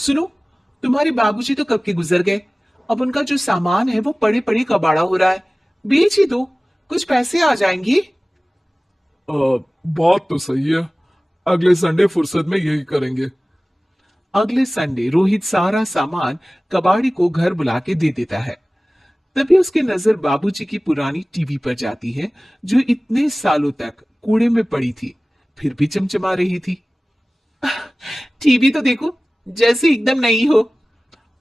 सुनो, तुम्हारे बाबूजी तो कब के गुजर गए। अब उनका जो सामान है वो पड़े पड़े कबाड़ा हो रहा है। बेच ही दो, कुछ पैसे आ जाएंगे। बात तो सही है। अगले संडे फुर्सत में यही करेंगे। अगले संडे रोहित सारा सामान कबाड़ी को घर बुला के दे देता है। तभी उसकी नजर बाबूजी की पुरानी टीवी पर जाती है, जो इतने सालों तक कूड़े में पड़ी थी, फिर भी चमचमा रही थी। टीवी तो देखो, जैसे एकदम नई हो।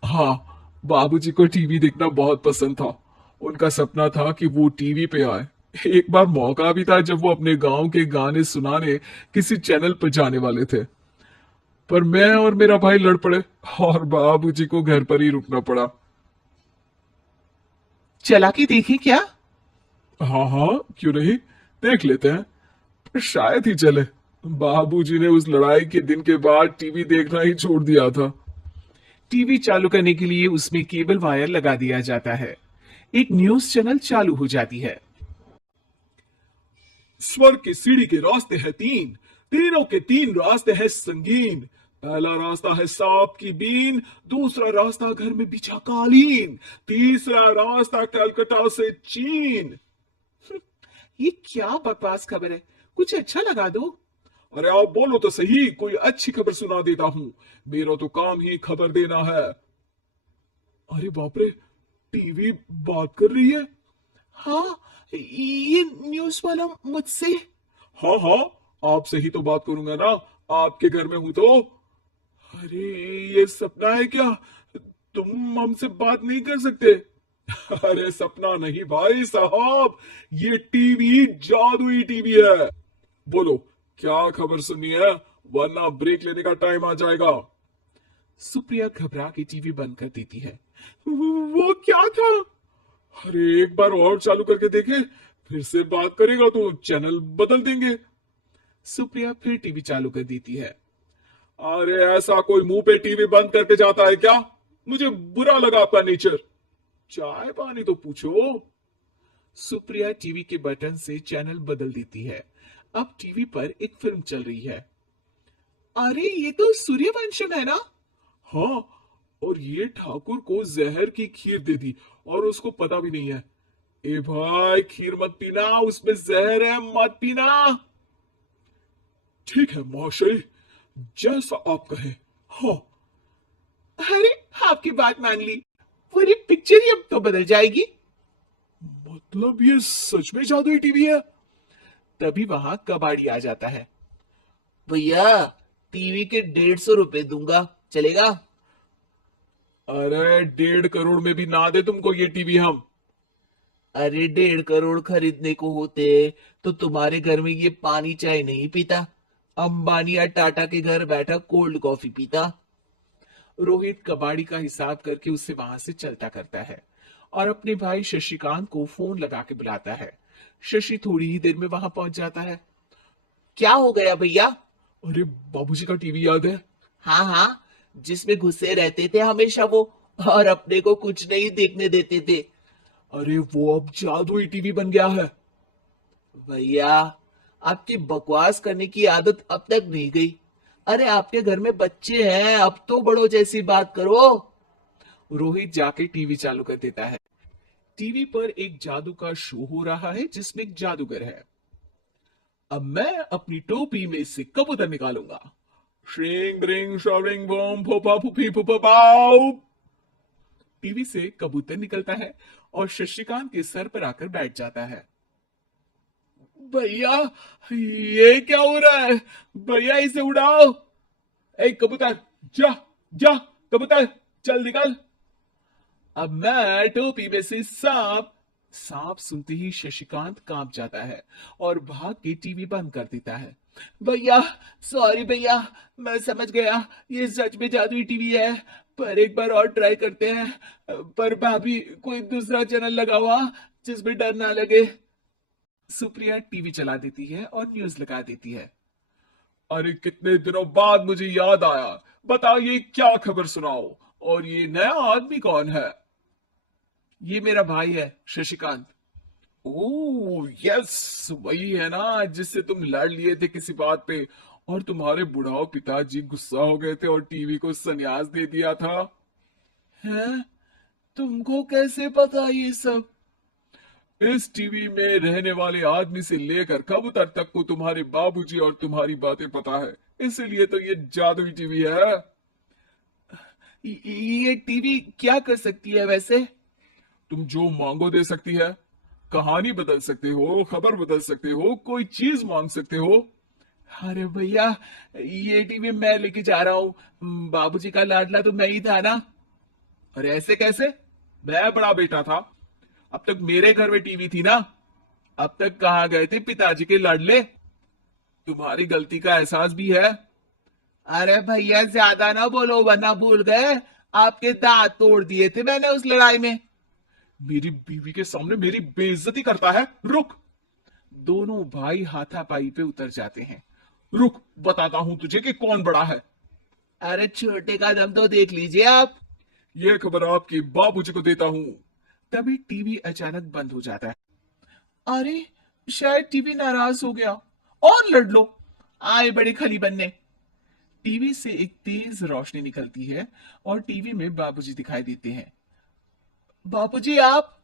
हाँ, बाबूजी को टीवी देखना बहुत पसंद था। उनका सपना था कि वो टीवी पे आए। एक बार मौका भी था जब वो अपने गांव के गाने सुनाने किसी चैनल पर जाने वाले थे, पर मैं और मेरा भाई लड़ पड़े और बाबूजी को घर पर ही रुकना पड़ा। चला के देखें क्या? हाँ हाँ, क्यों नहीं, देख लेते हैं। पर शायद ही चले। बाबूजी ने उस लड़ाई के दिन के बाद टीवी देखना ही छोड़ दिया था। टीवी चालू करने के लिए उसमें केबल वायर लगा दिया जाता है। एक न्यूज चैनल चालू हो जाती है। स्वर्ग की सीढ़ी के रास्ते हैं तीन, तीनों के तीन रास्ते हैं संगीन। पहला रास्ता है सांप की बीन, दूसरा रास्ता घर में बिछा कालीन, तीसरा रास्ता कलकत्ता से चीन। ये क्या बकवास खबर है, कुछ अच्छा लगा दो। अरे आप बोलो तो सही, कोई अच्छी खबर सुना देता हूं। मेरा तो काम ही खबर देना है। अरे बाप रे, टीवी बात कर रही है। हाँ, ये न्यूज वाला मुझसे। हाँ हाँ, आपसे ही तो बात करूंगा ना, आपके घर में हूं तो। अरे, ये सपना है क्या? तुम हमसे बात नहीं कर सकते? अरे सपना नहीं भाई साहब, ये टीवी जादुई टीवी है। बोलो, क्या खबर सुननी है, वरना ब्रेक लेने का टाइम आ जाएगा। सुप्रिया घबरा के टीवी बंद कर देती है। वो क्या था? अरे एक बार और चालू करके देखे, फिर से बात करेगा तो चैनल बदल देंगे। सुप्रिया फिर टीवी चालू कर देती है। अरे ऐसा कोई मुंह पे टीवी बंद करके जाता है क्या? मुझे बुरा लगा आपका नेचर। चाय पानी तो पूछो। सुप्रिया टीवी के बटन से चैनल बदल देती है। अब टीवी पर एक फिल्म चल रही है। अरे ये तो सूर्यवंशम है ना? हाँ, और ये ठाकुर को जहर की खीर दे दी और उसको पता भी नहीं है। ए भाई, खीर मत पीना, उसमें जहर है, मत पीना। ठीक है महाशय, जैसा आप कहें। हाँ। अरे, आपकी बात मान ली। पूरी पिक्चर ही अब तो बदल जाएगी। मतलब ये सच में जादुई टीवी है? तभी वहां कबाड़ी आ जाता है। भैया, टीवी के 150 रुपए दूंगा, चलेगा? अरे 1.5 करोड़ में भी ना दे तुमको ये टीवी हम। अरे 1.5 करोड़ खरीदने को होते तो तुम्हारे घर में ये पानी चाय नहीं पीता, अंबानी या टाटा के घर बैठा कोल्ड कॉफी पीता। रोहित कबाड़ी का हिसाब करके उसे वहां से चलता करता है और अपने भाई शशिकांत को फोन लगा के बुलाता है। शशि थोड़ी ही देर में वहां पहुंच जाता है। क्या हो गया भैया? अरे बाबूजी का टीवी याद है? हाँ हाँ, जिसमें घुसे रहते थे हमेशा वो, और अपने को कुछ नहीं देखने देते थे। अरे वो अब जादुई टीवी बन गया है। भैया, आपकी बकवास करने की आदत अब तक नहीं गई। अरे आपके घर में बच्चे हैं, अब तो बड़ों जैसी बात करो। रोहित जाके टीवी चालू कर देता है। टीवी पर एक जादू का शो हो रहा है जिसमें एक जादूगर है। अब मैं अपनी टोपी में से कबूतर निकालूंगा। श्रिंग ब्रिंग शॉरिंग बूम फूफा फूफी फूफा पाऊ। टीवी से कबूतर निकलता है और शशिकांत के सर पर आकर बैठ जाता है। भैया, ये क्या हो रहा है? भैया इसे उड़ाओ। ए कबूतर, जा जा, कबूतर चल निकल। अब मैं टोपी में से सांप। सांप सुनते ही शशिकांत कांप जाता है और भाग के टीवी बंद कर देता है। भैया, सॉरी भैया, मैं समझ गया ये सच में जादुई टीवी है, पर एक बार और ट्राई करते हैं। पर भाभी, कोई दूसरा चैनल लगा हुआ जिसमें डर ना लगे। सुप्रिया टीवी चला देती है और न्यूज लगा देती है। अरे कितने दिनों बाद मुझे याद आया। बताइए क्या खबर सुनाओ। और ये नया आदमी कौन है? ये मेरा भाई है, शशिकांत। ओह यस, वही है ना जिससे तुम लड़ लिए थे किसी बात पे, और तुम्हारे बुढ़ाओ पिताजी गुस्सा हो गए थे और टीवी को संन्यास दे दिया था। हैं? तुमको कैसे पता ये सब? इस टीवी में रहने वाले आदमी से लेकर कबूतर तक को तुम्हारे बाबूजी और तुम्हारी बातें पता है, इसीलिए तो ये जादुई टीवी है। ये टीवी क्या कर सकती है वैसे? तुम जो मांगो दे सकती है। कहानी बदल सकते हो, खबर बदल सकते हो, कोई चीज मांग सकते हो। अरे भैया, ये टीवी मैं लेके जा रहा हूँ। बाबूजी का लाडला तो मैं ही था ना। अरे ऐसे कैसे? मैं बड़ा बेटा था। अब तक मेरे घर में टीवी थी ना। अब तक कहाँ गए थे पिताजी के लाडले? तुम्हारी गलती का एहसास भी है। अरे भैया, ज्यादा ना बोलो वरना भूल गए आपके दांत तोड़ दिए थे मैंने उस लड़ाई में। मेरी बीवी के सामने मेरी बेइज्जती करता है। रुक। दोनों भाई हाथापाई पे उतर जाते हैं। रुक, बताता हूं तुझे कि कौन बड़ा है। अरे छोटे का दम तो देख लीजिए आप। ये खबर आपके बाबूजी को देता हूं। तभी टीवी अचानक बंद हो जाता है। अरे, शायद टीवी नाराज हो गया। और लड़ लो। आए बड़े खली बनने। टीवी से एक तेज रोशनी निकलती है और टीवी में बाबूजी दिखाई देते हैं। बाबूजी, आप?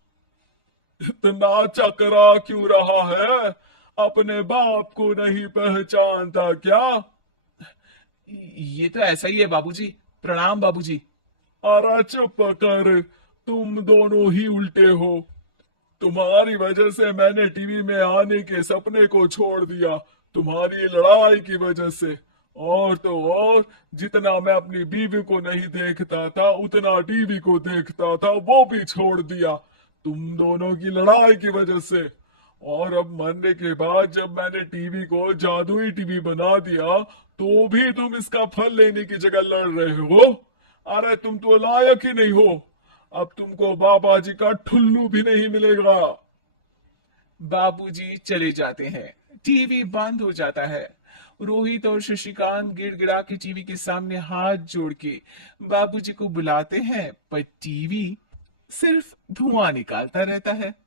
इतना चकरा क्यों रहा है? अपने बाप को नहीं पहचानता क्या? ये तो ऐसा ही है बाबूजी। प्रणाम बाबूजी। अरे चुप कर, तुम दोनों ही उल्टे हो। तुम्हारी वजह से मैंने टीवी में आने के सपने को छोड़ दिया, तुम्हारी लड़ाई की वजह से। और तो और, जितना मैं अपनी बीवी को नहीं देखता था उतना टीवी को देखता था, वो भी छोड़ दिया तुम दोनों की लड़ाई की वजह से। और अब मरने के बाद जब मैंने टीवी को जादुई टीवी बना दिया, तो भी तुम इसका फल लेने की जगह लड़ रहे हो। अरे तुम तो लायक ही नहीं हो। अब तुमको बाबा जी का ठुल्लू भी नहीं मिलेगा। बाबूजी चले जाते हैं। टीवी बंद हो जाता है। रोहित और शशिकांत गिड़गिड़ा के टीवी के सामने हाथ जोड़ के बाबूजी को बुलाते हैं, पर टीवी सिर्फ धुआं निकालता रहता है।